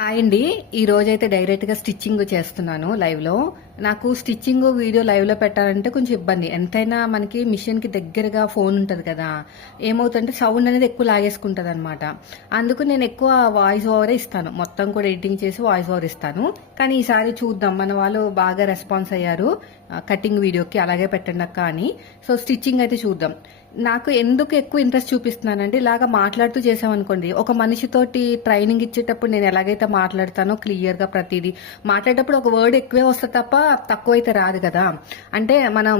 Hi అండి. ఈ రోజైతే డైరెక్ట్ గా స్టిచ్చింగ్ చేస్తున్నాను లైవ్ లో. నాకు స్టిచ్చింగ్ వీడియో లైవ్ లో పెట్టాలంటే కొంచెం ఇబ్బంది. ఎంతైనా మనకి మిషన్ కి దగ్గరగా ఫోన్ ఉంటది కదా, ఏమవుతుందంటే సౌండ్ అనేది ఎక్కువ లాగేసుకుంటది అనమాట. అందుకు నేను ఎక్కువ వాయిస్ ఓవరే ఇస్తాను, మొత్తం కూడా ఎడిటింగ్ చేసి వాయిస్ ఓవర్ ఇస్తాను. కానీ ఈసారి చూద్దాం, మన వాళ్ళు బాగా రెస్పాన్స్ అయ్యారు కటింగ్ వీడియోకి, అలాగే పెట్టండి అక్క అని. సో స్టిచ్చింగ్ అయితే చూద్దాం. నాకు ఎందుకు ఎక్కువ ఇంట్రెస్ట్ చూపిస్తున్నానంటే, ఇలాగా మాట్లాడుతూ చేసామనుకోండి, ఒక మనిషితోటి ట్రైనింగ్ ఇచ్చేటప్పుడు నేను ఎలాగైతే మాట్లాడతానో క్లియర్ గా ప్రతిదీ మాట్లాడేటప్పుడు ఒక వర్డ్ ఎక్కువే వస్తుంది తప్ప తక్కువ అయితే రాదు కదా. అంటే మనం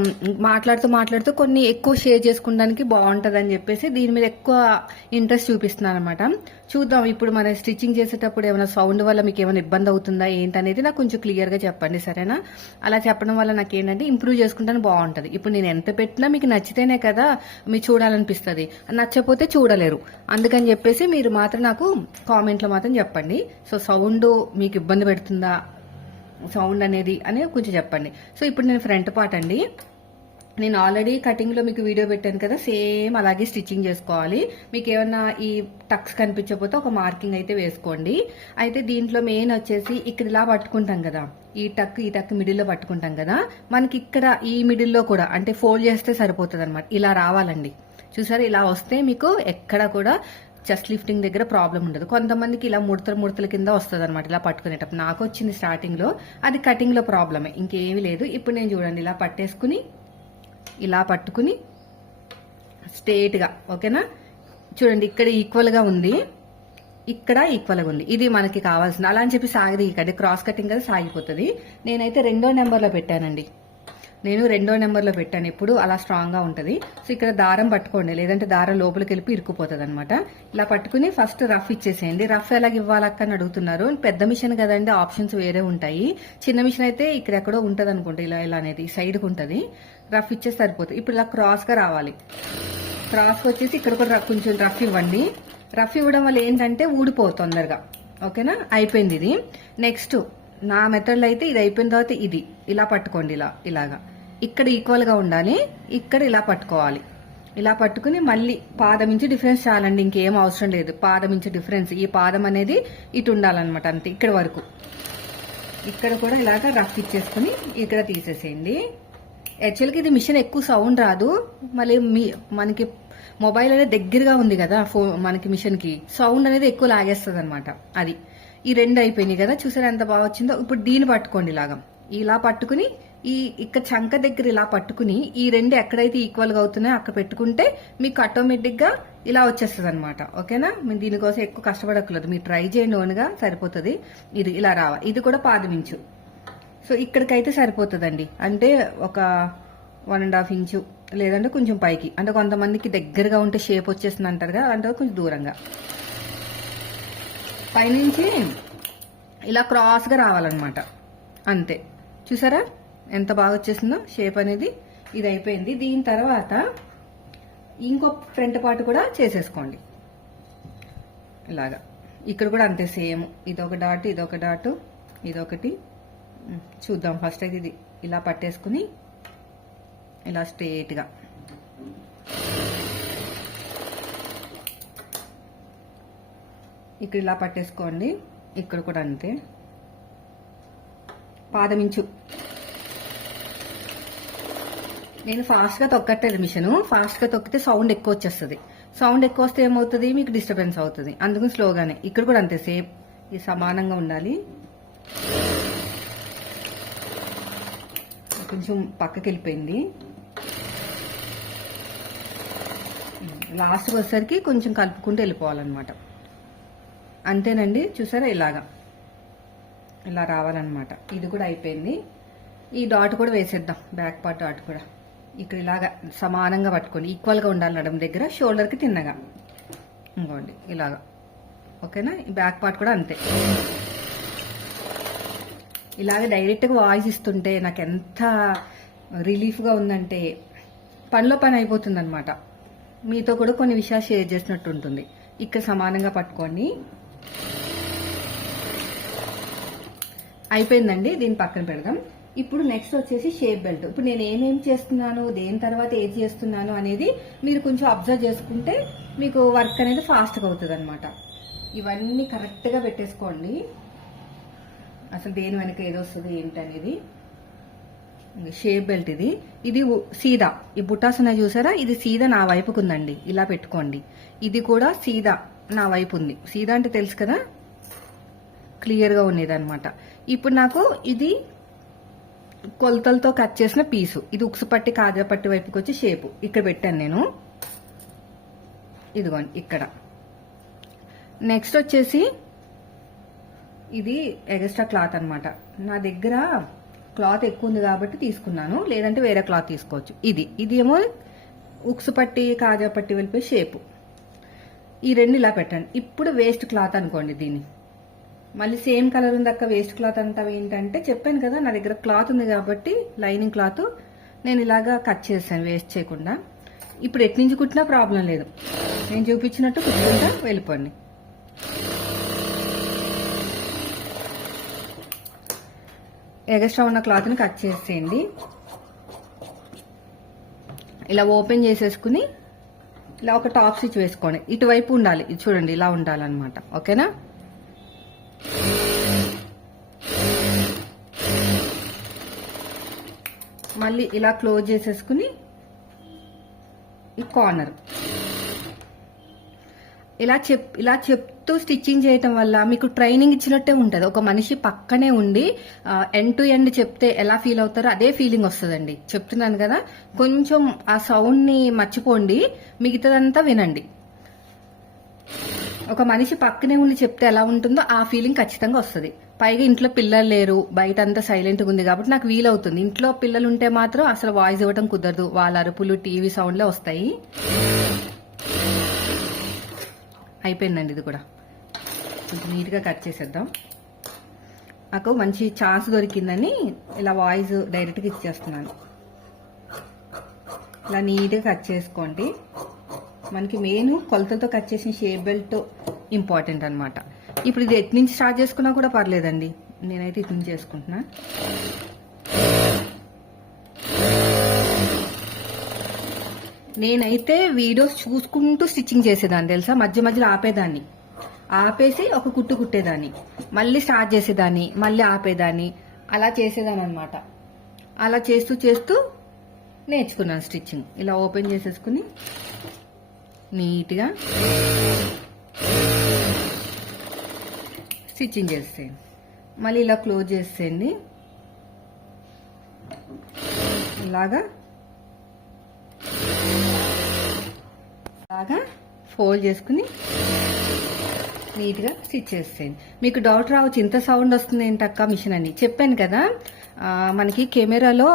మాట్లాడుతూ కొన్ని ఎక్కువ షేర్ చేసుకోవడానికి బాగుంటది అని చెప్పేసి దీని మీద ఎక్కువ ఇంట్రెస్ట్ చూపిస్తున్నాను అనమాట. చూద్దాం ఇప్పుడు మన స్టిచ్చింగ్ చేసేటప్పుడు ఏమైనా సౌండ్ వల్ల మీకు ఏమైనా ఇబ్బంది అవుతుందా ఏంటనేది నాకు కొంచెం క్లియర్ గా చెప్పండి, సరేనా? అలా చెప్పడం వల్ల నాకు ఏంటంటే ఇంప్రూవ్ చేసుకుంటాను, బాగుంటది. ఇప్పుడు నేను ఎంత పెట్టినా మీకు నచ్చితేనే కదా మీరు చూడాలనిపిస్తుంది, నచ్చపోతే చూడలేరు. అందుకని చెప్పేసి మీరు మాత్రం నాకు కామెంట్లో మాత్రం చెప్పండి. సో సౌండ్ మీకు ఇబ్బంది పెడుతుందా సౌండ్ అనేది కొంచెం చెప్పండి. సో ఇప్పుడు నేను ఫ్రంట్ పార్ట్ అండి, నేను ఆల్రెడీ కటింగ్ లో మీకు వీడియో పెట్టాను కదా, సేమ్ అలాగే స్టిచ్చింగ్ చేసుకోవాలి. మీకు ఏమన్నా ఈ టక్స్ కనిపించకపోతే ఒక మార్కింగ్ అయితే వేసుకోండి. అయితే దీంట్లో మెయిన్ వచ్చేసి ఇక్కడ ఇలా పట్టుకుంటాం కదా, ఈ టక్ మిడిల్ లో పట్టుకుంటాం కదా, మనకి ఇక్కడ ఈ మిడిల్ లో కూడా అంటే ఫోల్డ్ చేస్తే సరిపోతుంది అనమాట. ఇలా రావాలండి, చూసారా? ఇలా వస్తే మీకు ఎక్కడ కూడా చెస్ట్ లిఫ్టింగ్ దగ్గర ప్రాబ్లం ఉండదు. కొంతమందికి ఇలా ముడతల కింద వస్తుంది అనమాట ఇలా పట్టుకునేటప్పుడు. నాకు వచ్చింది స్టార్టింగ్ లో, అది కటింగ్ లో ప్రాబ్లమే, ఇంకేమీ లేదు. ఇప్పుడు నేను చూడండి ఇలా పట్టేసుకుని ఇలా పట్టుకుని స్ట్రేట్ గా, ఓకేనా? చూడండి ఇక్కడ ఈక్వల్ గా ఉంది, ఇక్కడ ఈక్వల్ గా ఉంది, ఇది మనకి కావాల్సింది. అలా అని చెప్పి సాగదీయకండి, క్రాస్ కటింగ్ కదా సాగిపోతుంది. నేనైతే 2వ నెంబర్లో పెట్టానండి, నేను 2వ నెంబర్లో పెట్టాను. ఎప్పుడు అలా స్ట్రాంగ్ గా ఉంటది. సో ఇక్కడ దారం పట్టుకోండి, లేదంటే దారం లోపలికి వెళ్ళి ఇరుక్కుపోతుంది అనమాట. ఇలా పట్టుకుని ఫస్ట్ రఫ్ ఇచ్చేసేయండి. రఫ్ ఎలాగ ఇవ్వాలక్క అని అడుగుతున్నారు. పెద్ద మిషన్ కదండి, ఆప్షన్స్ వేరే ఉంటాయి. చిన్న మిషన్ అయితే ఇక్కడ ఎక్కడో ఉంటది అనుకుంటా, ఇలా అనేది సైడ్ కు ఉంటది. రఫ్ ఇచ్చేసి సరిపోతుంది. ఇప్పుడు ఇలా క్రాస్ గా రావాలి, క్రాస్ వచ్చేసి ఇక్కడ కూడా కొంచెం రఫ్ ఇవ్వండి. రఫ్ ఇవ్వడం వల్ల ఏంటంటే ఊడిపోతుంది తొందరగా, ఓకేనా? అయిపోయింది ఇది. నెక్స్ట్ నా మెథడ్లో అయితే ఇది అయిపోయిన తర్వాత ఇది ఇలా పట్టుకోండి, ఇలాగా ఇక్కడ ఈక్వల్ గా ఉండాలి, ఇక్కడ ఇలా పట్టుకోవాలి. ఇలా పట్టుకుని మళ్ళీ పాదం ఇంచు డిఫరెన్స్ చాలండి, ఇంకేం అవసరం లేదు. పాదం ఇంచు డిఫరెన్స్, ఈ పాదం అనేది ఇటు ఉండాలన్నమాట, అంతే. ఇక్కడ వరకు ఇక్కడ కూడా ఇలాగా రఫ్ ఇచ్చేసుకుని ఇక్కడ తీసేసేయండి. యాక్చువల్గా ఇది మిషన్ ఎక్కువ సౌండ్ రాదు, మళ్ళీ మనకి మొబైల్ అనేది దగ్గరగా ఉంది కదా మనకి మిషన్ కి, సౌండ్ అనేది ఎక్కువ లాగేస్తుంది అనమాట. అది ఈ 2 అయిపోయినాయి కదా, చూసారా ఎంత బాగా వచ్చిందో. ఇప్పుడు దీన్ని పట్టుకోండి, ఇలా పట్టుకుని ఇక్కడ చంక దగ్గర ఇలా పట్టుకుని ఈ 2 ఎక్కడైతే ఈక్వల్ గా అవుతున్నాయో అక్కడ పెట్టుకుంటే మీకు ఆటోమేటిక్ గా ఇలా వచ్చేస్తుంది అనమాట, ఓకేనా? మీరు దీనికోసం ఎక్కువ కష్టపడక్కర్లేదు, మీరు ట్రై చేయండి, ఓన్గా సరిపోతుంది. ఇది ఇలా రావాలి, ఇది కూడా పాదమించు. సో ఇక్కడికైతే సరిపోతుందండి, అంటే ఒక 1.5 ఇంచు, లేదంటే కొంచెం పైకి. అంటే కొంతమందికి దగ్గరగా ఉంటే షేప్ వచ్చేస్తుంది అంటారు కదా, అంటే కొంచెం దూరంగా పైనుంచి ఇలా క్రాస్ గా రావాలన్నమాట, అంతే. చూసారా ఎంత బాగా వచ్చేసిందో షేప్ అనేది. ఇది అయిపోయింది. దీని తర్వాత ఇంకో ఫ్రంట్ పార్ట్ కూడా చేసేసుకోండి ఇలాగా. ఇక్కడ కూడా అంతే సేమ్, ఇదొక డాట్, ఇదొక డాట్, ఇదొకటి. చూద్దాం. ఫస్ట్ అయితే ఇది ఇలా పట్టేసుకుని ఇలా స్ట్రేట్ గా ఇక్కడ ఇలా పట్టేసుకోండి. ఇక్కడ కూడా అంతే, పాదమించు. నేను ఫాస్ట్ గా తొక్కట్లేదు మిషన్, ఫాస్ట్ గా తొక్కితే సౌండ్ ఎక్కువ వచ్చేస్తుంది. సౌండ్ ఎక్కువ వస్తే ఏమవుతుంది, మీకు డిస్టర్బెన్స్ అవుతుంది. అందుకని స్లోగానే. ఇక్కడ కూడా అంతే సేమ్, ఇది సమానంగా ఉండాలి. కొంచెం పక్కకి వెళ్ళిపోయింది. లాస్ట్ వచ్చేసరికి కొంచెం కలుపుకుంటూ వెళ్ళిపోవాలన్నమాట, అంతేనండి. చూసారా ఇలాగా ఇలా రావాలన్నమాట. ఇది కూడా అయిపోయింది. ఈ డాట్ కూడా వేసేద్దాం, బ్యాక్ పార్ట్ డాట్ కూడా. ఇక్కడ ఇలాగా సమానంగా పట్టుకోండి, ఈక్వల్ గా ఉండాలి నడుము దగ్గర, షోల్డర్ కి తిన్నగా. ఇంకోండి ఇలాగా, ఓకేనా? ఈ బ్యాక్ పార్ట్ కూడా అంతే. ఇలాగే డైరెక్ట్ గా వాయిస్ ఇస్తుంటే నాకు ఎంత రిలీఫ్ గా ఉందంటే, పనిలో పని అయిపోతుంది అనమాట. మీతో కూడా కొన్ని విషయాలు షేర్ చేసినట్టు ఉంటుంది. ఇక్కడ సమానంగా పట్టుకోండి. అయిపోయిందండి, దీన్ని పక్కన పెడదాం. ఇప్పుడు నెక్స్ట్ వచ్చేసి షేప్ బెల్ట్. ఇప్పుడు నేను ఏమేమి చేస్తున్నాను, దేని తర్వాత ఏది చేస్తున్నాను అనేది మీరు కొంచెం అబ్జర్వ్ చేసుకుంటే మీకు వర్క్ అనేది ఫాస్ట్గా అవుతుంది అనమాట. ఇవన్నీ కరెక్ట్గా పెట్టేసుకోండి. అసలు దేని వెనక ఏదొస్తుంది ఏంటనేది. షేప్ బెల్ట్ ఇది సీదా. ఈ బుటాస్ ఉన్నాయి చూసారా, ఇది సీదా నా వైపుకు ఉందండి. ఇలా పెట్టుకోండి. ఇది కూడా సీదా నా వైపు ఉంది. సీదా అంటే తెలుసు కదా, క్లియర్ గా ఉండేది అనమాట. ఇప్పుడు నాకు ఇది కొలతలతో కట్ చేసిన పీసు. ఇది ఉక్సు పట్టి కాజా పట్టి వైపుకి వచ్చి షేపు ఇక్కడ పెట్టాను నేను. ఇదిగోండి ఇక్కడ. నెక్స్ట్ వచ్చేసి ఇది ఎక్స్ట్రా క్లాత్ అనమాట. నా దగ్గర క్లాత్ ఎక్కువ ఉంది కాబట్టి తీసుకున్నాను, లేదంటే వేరే క్లాత్ తీసుకోవచ్చు. ఇది ఏమో ఉక్సు పట్టి కాజా పట్టి వెళ్ళిపోయి షేపు. ఈ రెండు ఇలా పెట్టండి. ఇప్పుడు వేస్ట్ క్లాత్ అనుకోండి దీన్ని. మళ్ళీ సేమ్ కలర్ ఉంది అక్క వేస్ట్ క్లాత్ అంటావు ఏంటంటే, చెప్పాను కదా నా దగ్గర క్లాత్ ఉంది కాబట్టి లైనింగ్ క్లాత్ నేను ఇలాగా కట్ చేశాను వేస్ట్ చేయకుండా. ఇప్పుడు ఎటు నుంచి కుట్టినా ప్రాబ్లం లేదు, నేను చూపించినట్టు కుట్టుకుంటా వెళ్ళిపోండి. ఎగస్ట్రా ఉన్న క్లాత్ని కట్ చేసేయండి. ఇలా ఓపెన్ చేసేసుకుని ఇలా ఒక టాప్ స్టిచ్ వేసుకోండి. ఇటువైపు ఉండాలి, ఇది చూడండి ఇలా ఉండాలన్నమాట. ఓకేనా? మళ్ళీ ఇలా క్లోజ్ చేసేసుకుని ఈ కార్నర్ ఇలా చెప్తూ స్టిచ్చింగ్ చేయటం వల్ల మీకు ట్రైనింగ్ ఇచ్చినట్టే ఉంటుంది. ఒక మనిషి పక్కనే ఉండి ఎండ్ టు ఎండ్ చెప్తే ఎలా ఫీల్ అవుతారో అదే ఫీలింగ్ వస్తుందండి. చెప్తున్నాను కదా, కొంచెం ఆ సౌండ్ ని మర్చిపోండి, మిగతాదంతా వినండి. ఒక మనిషి పక్కనే ఉండి చెప్తే ఎలా ఉంటుందో ఆ ఫీలింగ్ ఖచ్చితంగా వస్తుంది. పైగా ఇంట్లో పిల్లలు లేరు, బయట అంతా సైలెంట్గా ఉంది కాబట్టి నాకు వీలవుతుంది. ఇంట్లో పిల్లలు ఉంటే మాత్రం అసలు వాయిస్ ఇవ్వడం కుదరదు, వాళ్ళ అరుపులు టీవీ సౌండ్లే వస్తాయి. అయిపోయిందండి ఇది కూడా. కొంచెం నీట్గా కట్ చేసేద్దాం. నాకు మంచి ఛాన్స్ దొరికిందని ఇలా వాయిస్ డైరెక్ట్గా ఇచ్చేస్తున్నాను. ఇలా నీట్గా కట్ చేసుకోండి. మనకి మెయిన్ కొలతలతో కట్ చేసిన షేప్ బెల్ట్ ఇంపార్టెంట్ అనమాట. ఇప్పుడు ఇది ఎటు నుంచి స్టార్ట్ చేసుకున్నా కూడా పర్లేదండి, నేనైతే ఇటు నుంచి చేసుకుంటున్నా. నేనైతే వీడియోస్ చూసుకుంటూ స్టిచ్చింగ్ చేసేదాన్ని తెలుసా. మధ్య మధ్యలో ఆపేదాన్ని, ఆపేసి ఒక కుట్టు కుట్టేదాన్ని, మళ్ళీ స్టార్ట్ చేసేదాన్ని, మళ్ళీ ఆపేదాన్ని, అలా చేసేదాన్ని అనమాట. అలా చేస్తూ చేస్తూ నేర్చుకున్నాను స్టిచ్చింగ్. ఇలా ఓపెన్ చేసేసుకుని నీట్గా స్టిచ్చింగ్ చేసేయండి. మళ్ళీ ఇలా క్లోజ్ చేసేయండి. ఇలాగా ఫోల్డ్ చేసుకుని నీట్గా స్టిచ్ చేసేయండి. మీకు డౌట్ రావచ్చు, ఇంత సౌండ్ వస్తుంది ఏంటక్క మిషన్ అని. చెప్పాను కదా, మనకి కెమెరాలో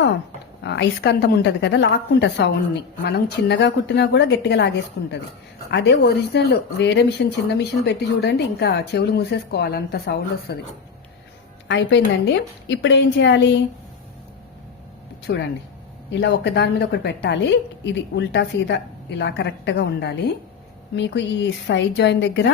ఐస్కాంతం ఉంటుంది కదా, లాక్కుంటుంది సౌండ్ని. మనం చిన్నగా కుట్టినా కూడా గట్టిగా లాగేసుకుంటుంది. అదే ఒరిజినల్ వేరే మిషన్, చిన్న మిషన్ పెట్టి చూడండి, ఇంకా చెవులు మూసేసుకోవాలి, అంత సౌండ్ వస్తుంది. అయిపోయిందండి. ఇప్పుడు ఏం చేయాలి చూడండి, ఇలా ఒకదాని మీద ఒకటి పెట్టాలి. ఇది ఉల్టా సీదా ఇలా కరెక్ట్గా ఉండాలి. మీకు ఈ సైడ్ జాయింట్ దగ్గర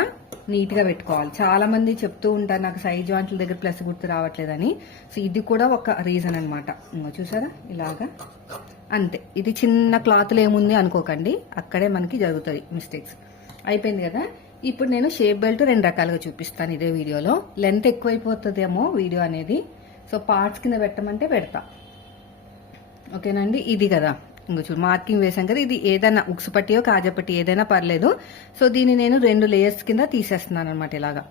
నీట్గా పెట్టుకోవాలి. చాలా మంది చెప్తూ ఉంటారు నాకు సైడ్ జాయింట్ల దగ్గర ప్లస్ గుర్తు రావట్లేదని. సో ఇది కూడా ఒక రీజన్ అనమాట. చూసారా ఇలాగా, అంతే. ఇది చిన్న క్లాత్లో ఏముంది అనుకోకండి, అక్కడే మనకి జరుగుతుంది మిస్టేక్స్. అయిపోయింది కదా. ఇప్పుడు నేను షేప్ బెల్ట్ రెండు రకాలుగా చూపిస్తాను ఇదే వీడియోలో. లెంత్ ఎక్కువైపోతుందేమో వీడియో అనేది, సో పార్ట్స్ కింద పెట్టమంటే పెడతా. ఓకేనండి. ఇది కదా, ఇంకో చూడు మార్కింగ్ వేసాం కదా, ఇది ఏదైనా ఉక్సు పట్టియో కాజపట్టి ఏదైనా పర్లేదు. సో దీన్ని నేను 2 లేయర్స్ కింద తీసేస్తున్నాను అనమాట. ఇలాగా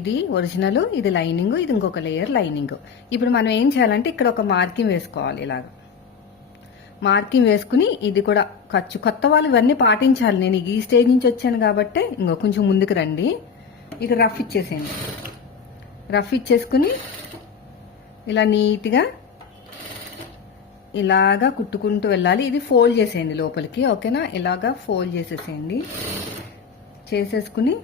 ఇది ఒరిజినల్, ఇది లైనింగ్, ఇది ఇంకొక లేయర్ లైనింగ్. ఇప్పుడు మనం ఏం చేయాలంటే ఇక్కడ ఒక మార్కింగ్ వేసుకోవాలి. ఇలాగా మార్కింగ్ వేసుకుని ఇది కూడా ఖర్చు కొత్త వాళ్ళు ఇవన్నీ పాటించాలి. నేను ఈ స్టేజ్ నుంచి వచ్చాను కాబట్టి ఇంకో కొంచెం ముందుకు రండి. ఇక రఫ్ ఇచ్చేసేయండి. రఫ్ ఇచ్చేసుకుని ఇలా నీట్గా ఇలాగా కుట్టుకుంటూ వెళ్ళాలి. ఇది ఫోల్డ్ చేసేయండి లోపలికి. ఓకేనా? ఇలాగా ఫోల్డ్ చేసేసేయండి. చేసేసుకుని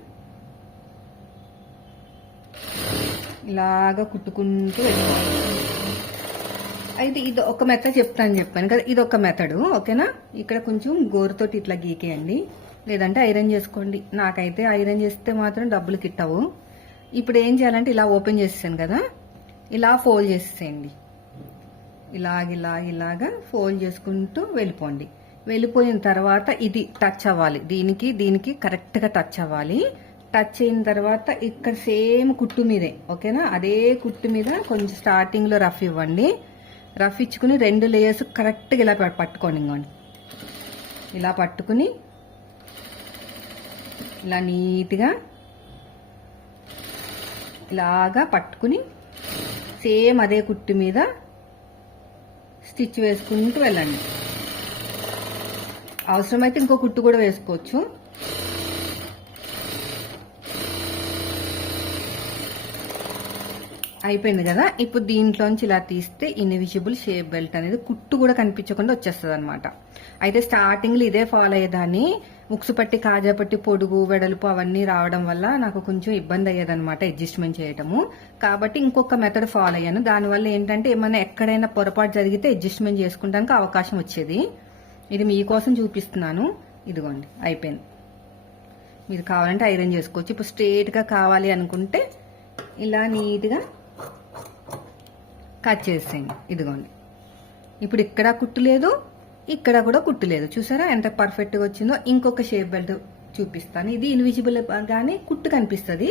ఇలాగా కుట్టుకుంటూ వెళ్ళాలి. అయితే ఇది ఒక మెథడ్ చెప్పాను కదా, ఇది ఒక మెథడ్. ఓకేనా? ఇక్కడ కొంచెం గోరుతోటి ఇట్లా గీకేయండి, లేదంటే ఐరన్ చేసుకోండి. నాకైతే ఐరన్ చేస్తే మాత్రం డబ్బులు కిట్టవు. ఇప్పుడు ఏం చేయాలంటే ఇలా ఓపెన్ చేసేసాను కదా, ఇలా ఫోల్డ్ చేసేసేయండి. ఇలాగా ఫోల్డ్ చేసుకుంటూ వెళ్ళిపోండి. వెళ్ళిపోయిన తర్వాత ఇది టచ్ అవ్వాలి, దీనికి కరెక్ట్గా టచ్ అవ్వాలి. టచ్ అయిన తర్వాత ఇక్కడ సేమ్ కుట్టు మీదే, ఓకేనా, అదే కుట్టు మీద కొంచెం స్టార్టింగ్లో రఫ్ ఇవ్వండి. రఫ్ ఇచ్చుకుని 2 లేయర్స్ కరెక్ట్గా ఇలా పట్టుకోండి. ఇంకోండి ఇలా పట్టుకుని ఇలా నీట్గా ఇలాగా పట్టుకుని సేమ్ అదే కుట్టు మీద స్టిచ్ వేసుకుంటూ వెళ్ళండి. అవసరమైతే ఇంకో కుట్టు కూడా వేసుకోవచ్చు. అయిపోయింది కదా. ఇప్పుడు దీంట్లోంచి ఇలా తీస్తే ఇన్విజిబుల్ షేప్ బెల్ట్ అనేది కుట్టు కూడా కనిపించకుండా వచ్చేస్తుంది అనమాట. అయితే స్టార్టింగ్లో ఇదే ఫాలో అయ్యేదాన్ని. ముక్సు పట్టి, కాజా పట్టి, పొడుగు, వెడల్పు అవన్నీ రావడం వల్ల నాకు కొంచెం ఇబ్బంది అయ్యేదన్నమాట అడ్జస్ట్మెంట్ చేయటము. కాబట్టి ఇంకొక మెథడ్ ఫాలో అయ్యాను. దానివల్ల ఏంటంటే ఏమైనా ఎక్కడైనా పొరపాటు జరిగితే అడ్జస్ట్మెంట్ చేసుకుంటానికి అవకాశం వచ్చేది. ఇది మీకోసం చూపిస్తున్నాను. ఇదిగోండి అయిపోయింది. మీరు కావాలంటే ఐరన్ చేసుకోవచ్చు. ఇప్పుడు స్ట్రేట్గా కావాలి అనుకుంటే ఇలా నీట్గా కట్ చేసేయండి. ఇదిగోండి ఇప్పుడు ఇక్కడ కుట్టు లేదు, ఇక్కడ కూడా కుట్టు లేదు. చూసారా ఎంత పర్ఫెక్ట్గా వచ్చిందో. ఇంకొక షేప్ బెల్ట్ చూపిస్తాను. ఇది ఇన్విజిబుల్ గానే కుట్టు కనిపిస్తుంది.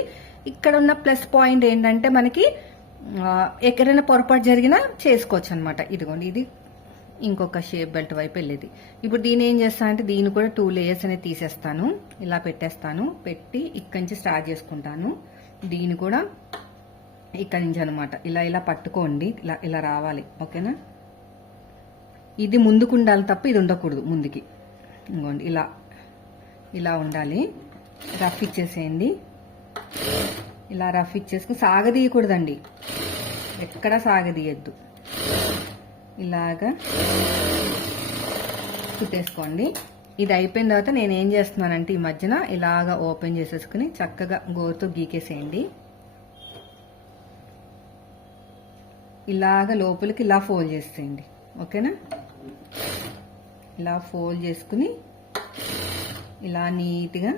ఇక్కడ ఉన్న ప్లస్ పాయింట్ ఏంటంటే మనకి ఎక్కడైనా పొరపాటు జరిగినా చేసుకోవచ్చు అనమాట. ఇదిగోండి ఇది ఇంకొక షేప్ బెల్ట్ వైపు వెళ్ళేది. ఇప్పుడు దీని ఏం చేస్తాను అంటే దీన్ని కూడా 2 లేయర్స్ అనేది తీసేస్తాను. ఇలా పెట్టేస్తాను. పెట్టి ఇక్కడి నుంచి స్టార్ట్ చేసుకుంటాను. దీన్ని కూడా ఇక్కడి నుంచి అనమాట ఇలా ఇలా పట్టుకోండి. ఇలా ఇలా రావాలి, ఓకేనా. ఇది ముందుకు ఉండాలి తప్ప ఇది ఉండకూడదు ముందుకి. ఇంకోండి ఇలా ఇలా ఉండాలి. రఫ్ ఇచ్చేసేయండి. ఇలా రఫ్ ఇచ్చేసుకుని సాగదీయకూడదండి, ఎక్కడా సాగదీయద్దు. ఇలాగా కుట్టేసుకోండి. ఇది అయిపోయిన తర్వాత నేను ఏం చేస్తున్నానంటే ఈ మధ్యన ఇలాగా ఓపెన్ చేసేసుకుని చక్కగా గోరుతో గీకేసేయండి. ఇలాగ లోపలికి ఇలా ఫోల్డ్ చేసేయండి, ఓకేనా. ఇలా ఫోల్డ్ చేసుకుని ఇలా నీట్గా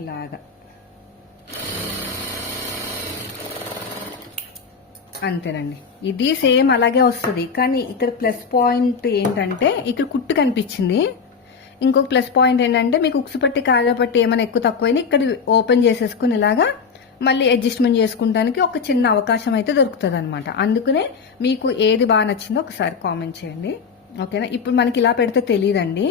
ఇలాగా అంతేనండి. ఇది సేమ్ అలాగే వస్తుంది. కానీ ఇక్కడ ప్లస్ పాయింట్ ఏంటంటే ఇక్కడ కుట్టు కనిపించింది. ఇంకొక ప్లస్ పాయింట్ ఏంటంటే మీకు ఉక్సు పట్టి, కాజా పట్టి ఏమైనా ఎక్కువ తక్కువైనా ఇక్కడ ఓపెన్ చేసేసుకుని ఇలాగా మళ్ళీ అడ్జస్ట్మెంట్ చేసుకుంటానికి ఒక చిన్న అవకాశం అయితే దొరుకుతుంది అనమాట. అందుకనే మీకు ఏది బాగా నచ్చిందో ఒకసారి కామెంట్ చేయండి, ఓకేనా. ఇప్పుడు మనకి ఇలా పెడితే తెలియదండి.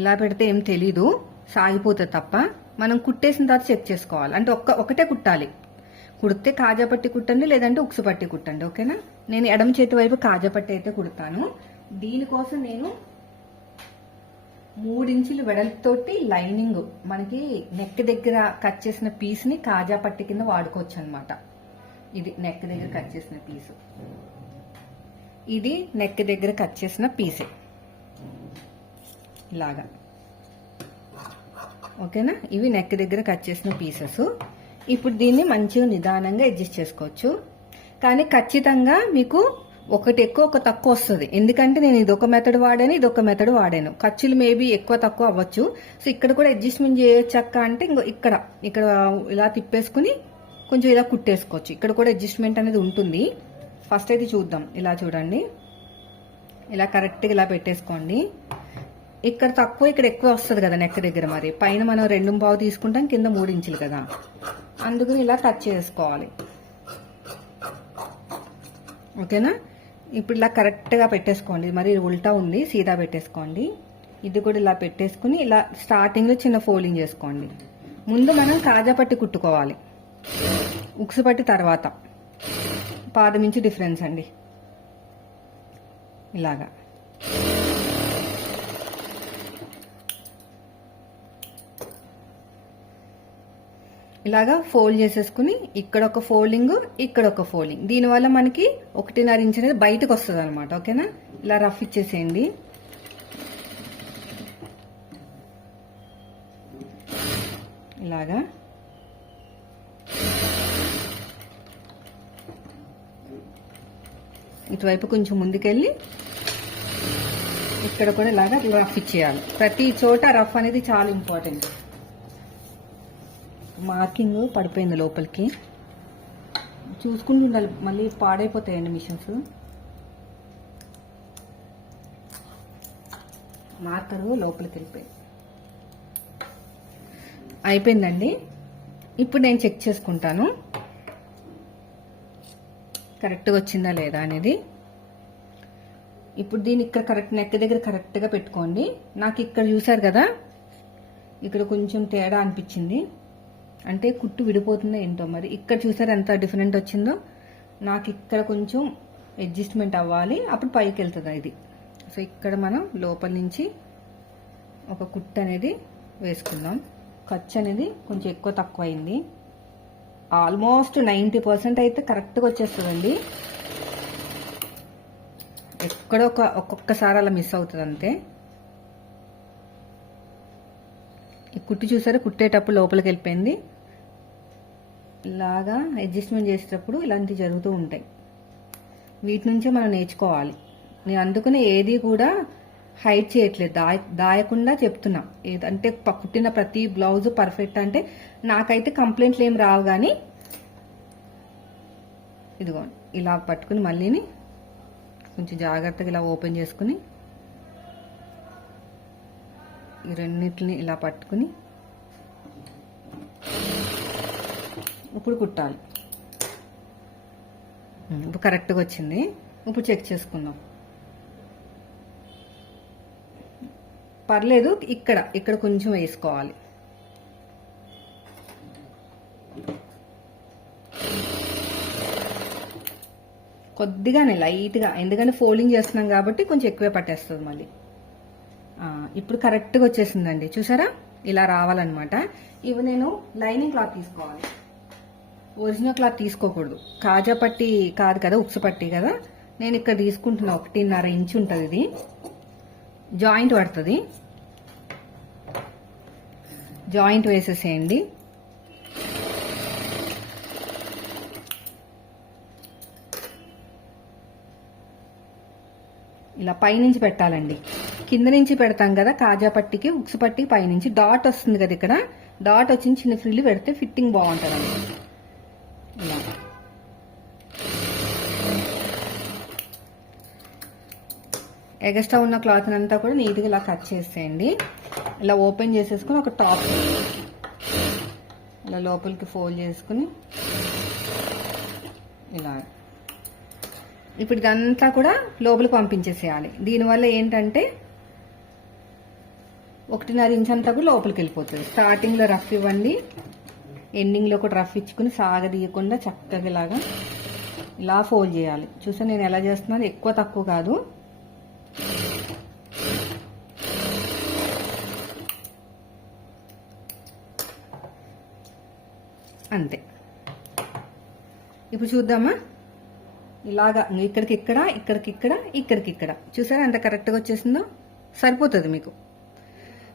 ఇలా పెడితే ఏం తెలీదు, సాగిపోతుంది తప్ప. మనం కుట్టేసిన తర్వాత చెక్ చేసుకోవాలి. అంటే ఒకటే కుట్టాలి. కుడితే కాజా పట్టి కుట్టండి, లేదంటే ఉక్సు పట్టి కుట్టండి, ఓకేనా. నేను ఎడమ చేతి వైపు కాజా పట్టి అయితే కుడతాను. దీనికోసం నేను 3 ఇంచులు వెడల్పుతోటి లైనింగ్ మనకి నెక్ దగ్గర కట్ చేసిన పీస్ ని కాజా పట్టి కింద వాడుకోవచ్చు అనమాట. ఇది నెక్ దగ్గర కట్ చేసిన పీసు. ఇది నెక్ దగ్గర కట్ చేసిన పీసే ఇలాగా, ఓకేనా. ఇవి నెక్ దగ్గర కట్ చేసిన పీసెస్. ఇప్పుడు దీన్ని మంచిగా నిదానంగా అడ్జస్ట్ చేసుకోవచ్చు. కానీ ఖచ్చితంగా మీకు ఒకటి ఎక్కువ ఒక తక్కువ వస్తుంది. ఎందుకంటే నేను ఇదొక మెథడ్ వాడాను, ఇదొక మెథడ్ వాడాను. ఖర్చులు మేబీ ఎక్కువ తక్కువ అవ్వచ్చు. సో ఇక్కడ కూడా అడ్జస్ట్మెంట్ చేయొచ్చక్క అంటే ఇంకో ఇక్కడ ఇలా తిప్పేసుకుని కొంచెం ఇలా కుట్టేసుకోవచ్చు. ఇక్కడ కూడా అడ్జస్ట్మెంట్ అనేది ఉంటుంది. ఫస్ట్ అయితే చూద్దాం. ఇలా చూడండి, ఇలా కరెక్ట్గా ఇలా పెట్టేసుకోండి. ఇక్కడ తక్కువ ఇక్కడ ఎక్కువ వస్తుంది కదా నెక్ దగ్గర. మరి పైన మనం 2.5 తీసుకుంటాం, కింద 3 ఇంచులు కదా, అందుకని ఇలా టచ్ చేసుకోవాలి, ఓకేనా. ఇప్పుడు ఇలా కరెక్ట్గా పెట్టేసుకోండి. మరి ఉల్టా ఉంది, సీదా పెట్టేసుకోండి. ఇది కూడా ఇలా పెట్టేసుకుని ఇలా స్టార్టింగ్లో చిన్న ఫోల్డింగ్ చేసుకోండి. ముందు మనం కాజా పట్టి కుట్టుకోవాలి, ఉక్సు పట్టి తర్వాత. పాదం ఇంచు డిఫరెన్స్ అండి. ఇలాగా ఇలాగా ఫోల్డ్ చేసేసుకుని ఇక్కడ ఒక ఫోల్డింగ్, ఇక్కడ ఒక ఫోల్డింగ్. దీనివల్ల మనకి 1.5 ఇంచ్ అనేది బయటకు వస్తుంది అనమాట, ఓకేనా. ఇలా రఫ్ ఇచ్చేసేయండి. ఇలాగా ఇటువైపు కొంచెం ముందుకెళ్ళి ఇక్కడ కూడా ఇలాగా రఫ్ ఇచ్చేయాలి. ప్రతి చోట రఫ్ అనేది చాలా ఇంపార్టెంట్. మార్కింగ్ పడిపోయింది లోపలికి, చూసుకుంటూ ఉండాలి, మళ్ళీ పాడైపోతాయండి మిషన్స్. మార్కరు లోపలికి వెళ్ళిపోయింది. అయిపోయిందండి. ఇప్పుడు నేను చెక్ చేసుకుంటాను కరెక్ట్గా వచ్చిందా లేదా అనేది. ఇప్పుడు దీన్ని ఇక్కడ కరెక్ట్ నెక్ దగ్గర కరెక్ట్గా పెట్టుకోండి. నాకు ఇక్కడ చూసారు కదా, ఇక్కడ కొంచెం తేడా అనిపించింది. అంటే కుట్టు విడిపోతుందో ఏంటో మరి. ఇక్కడ చూసారు ఎంత డిఫరెంట్ వచ్చిందో. నాకు ఇక్కడ కొంచెం అడ్జస్ట్మెంట్ అవ్వాలి, అప్పుడు పైకి వెళ్తుంది ఇది. సో ఇక్కడ మనం లోపల నుంచి ఒక కుట్టు అనేది వేసుకుందాం. ఖర్చు అనేది కొంచెం ఎక్కువ తక్కువ అయింది. ఆల్మోస్ట్ 90% అయితే కరెక్ట్గా వచ్చేస్తుందండి. ఎక్కడో ఒక్కొక్కసారి అలా మిస్ అవుతుంది అంతే. ఈ కుట్టి చూసారా, కుట్టేటప్పుడు లోపలికి వెళ్ళిపోయింది. ఇలాగా అడ్జస్ట్మెంట్ చేసేటప్పుడు ఇలాంటివి జరుగుతూ ఉంటాయి. వీటి నుంచే మనం నేర్చుకోవాలి. నేను అందుకనే ఏది కూడా హైడ్ చేయట్లేదు, దాయకుండా చెప్తున్నా. ఏదంటే కుట్టిన ప్రతి బ్లౌజ్ పర్ఫెక్ట్ అంటే నాకైతే కంప్లైంట్లు ఏం రావు. కానీ ఇదిగో ఇలా పట్టుకుని మళ్ళీని కొంచెం జాగ్రత్తగా ఇలా ఓపెన్ చేసుకుని ఈ రెండింటిని ఇలా పట్టుకుని ఇప్పుడు కుట్టాలి. ఇప్పుడు కరెక్ట్గా వచ్చింది. ఇప్పుడు చెక్ చేసుకుందాం. పర్లేదు, ఇక్కడ కొంచెం వేసుకోవాలి. కొద్దిగానే లైట్గా, ఎందుకంటే ఫోల్డింగ్ చేస్తున్నాం కాబట్టి కొంచెం ఎక్కువే పట్టేస్తుంది మళ్ళీ. ఇప్పుడు కరెక్ట్గా వచ్చేసిందండి. చూసారా, ఇలా రావాలన్నమాట. ఇవి నేను లైనింగ్ క్లాత్ తీసుకోవాలి, ఒరిజినల్ క్లాత్ తీసుకోకూడదు. కాజా పట్టి కాదు కదా, ఉక్సు పట్టి కదా. నేను ఇక్కడ తీసుకుంటున్నా 1.5 ఇంచు ఉంటుంది. ఇది జాయింట్ పడుతుంది. జాయింట్ వేసేసేయండి. ఇలా పైనుంచి పెట్టాలండి. కింద నుంచి పెడతాం కదా కాజా పట్టికి, ఉక్సు పట్టికి పైనుంచి డాట్ వస్తుంది కదా, ఇక్కడ డాట్ వచ్చి చిన్న ఫ్రిల్లు పెడితే ఫిట్టింగ్ బాగుంటుందండి. ఇలా ఎగస్ట్రా ఉన్న క్లాత్ అంతా కూడా నీట్గా ఇలా కట్ చేసేయండి. ఇలా ఓపెన్ చేసేసుకుని ఒక టాప్ ఇలా లోపలికి ఫోల్డ్ చేసుకుని ఇలా ఇప్పుడు ఇదంతా కూడా లోపలికి పంపించేసేయాలి. దీనివల్ల ఏంటంటే 1.5 ఇంచ్ అంతా కూడా లోపలికి వెళ్ళిపోతుంది. స్టార్టింగ్లో రఫ్ ఇవ్వండి, ఎండింగ్లో కూడా రఫ్ ఇచ్చుకుని సాగదీయకుండా చక్కగా ఇలాగా ఇలా ఫోల్డ్ చేయాలి. చూసా నేను ఎలా చేస్తున్నాను, ఎక్కువ తక్కువ కాదు. అంతే. ఇప్పుడు చూద్దామా, ఇలాగా ఇక్కడికిక్కడ, ఇక్కడికిక్కడ, ఇక్కడికిక్కడ. చూసారా ఎంత కరెక్ట్గా వచ్చేసిందో. సరిపోతుంది మీకు.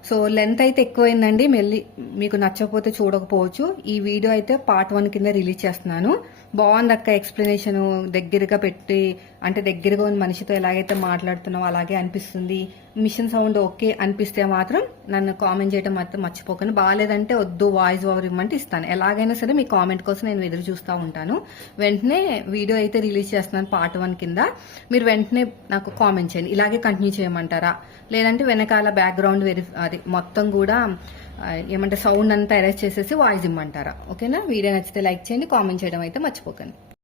సో లెంత్ అయితే ఎక్కువైందండి. మళ్ళీ మీకు నచ్చకపోతే చూడకపోవచ్చు. ఈ వీడియో అయితే పార్ట్ 1 కింద రిలీజ్ చేస్తున్నాను. బాగుంది అక్క, ఎక్స్ప్లెనేషన్ దగ్గరగా పెట్టి, అంటే దగ్గరగా ఉన్న మనిషితో ఎలాగైతే మాట్లాడుతున్నావో అలాగే అనిపిస్తుంది. మిషన్ సౌండ్ ఓకే అనిపిస్తే మాత్రం నన్ను కామెంట్ చేయడం మాత్రం మర్చిపోకండి. బాగాలేదంటే వద్దు, వాయిస్ ఓవర్ ఇవ్వమంటే ఇస్తాను. ఎలాగైనా సరే మీ కామెంట్ కోసం నేను ఎదురు చూస్తూ ఉంటాను. వెంటనే వీడియో అయితే రిలీజ్ చేస్తున్నాను పార్ట్ 1 కింద. మీరు వెంటనే నాకు కామెంట్ చేయండి, ఇలాగే కంటిన్యూ చేయమంటారా, లేదంటే వెనకాల బ్యాక్గ్రౌండ్ అది మొత్తం కూడా ఏమంటే సౌండ్ అంతా అరెస్ట్ చేసేసి వాయిస్ ఇమ్మంటారా. ఓకేనా? వీడియో నచ్చితే లైక్ చేయండి, కామెంట్ చేయడం అయితే మర్చిపోకండి.